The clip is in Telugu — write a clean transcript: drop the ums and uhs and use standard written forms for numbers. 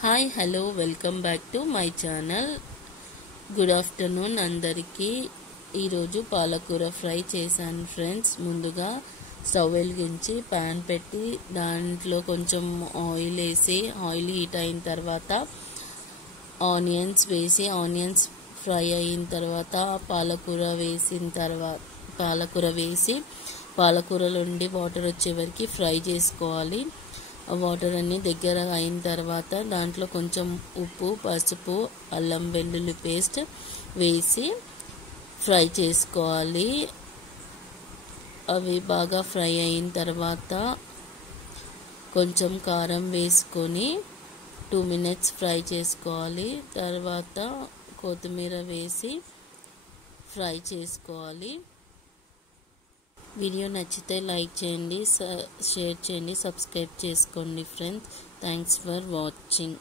Hi hello welcome back to my channel. Good afternoon అందరికీ. ఈరోజు పాలకూర ఫ్రై చేశాను ఫ్రెండ్స్. ముందుగా స్టవ్ వెలిగించి ప్యాన్ పెట్టి దాంట్లో కొంచెం ఆయిల్ వేసి ఆయిల్ హీట్ అయిన తర్వాత ఆనియన్స్ వేసి ఆనియన్స్ ఫ్రై అయిన తర్వాత పాలకూర వేసి పాలకూరలో నుండి వాటర్ వచ్చే వరకు ఫ్రై చేసుకోవాలి. వాటర్ అన్నీ దగ్గర అయిన తర్వాత దాంట్లో కొంచెం ఉప్పు, పసుపు, అల్లం వెల్లుల్లి పేస్ట్ వేసి ఫ్రై చేసుకోవాలి. అవి బాగా ఫ్రై అయిన తర్వాత కొంచెం కారం వేసుకొని 2 minutes ఫ్రై చేసుకోవాలి. తర్వాత కొత్తిమీర వేసి ఫ్రై చేసుకోవాలి. వీడియో నచ్చితే లైక్ చేయండి, షేర్ చేయండి, సబ్స్క్రైబ్ చేసుకోండి ఫ్రెండ్స్. Thanks for watching.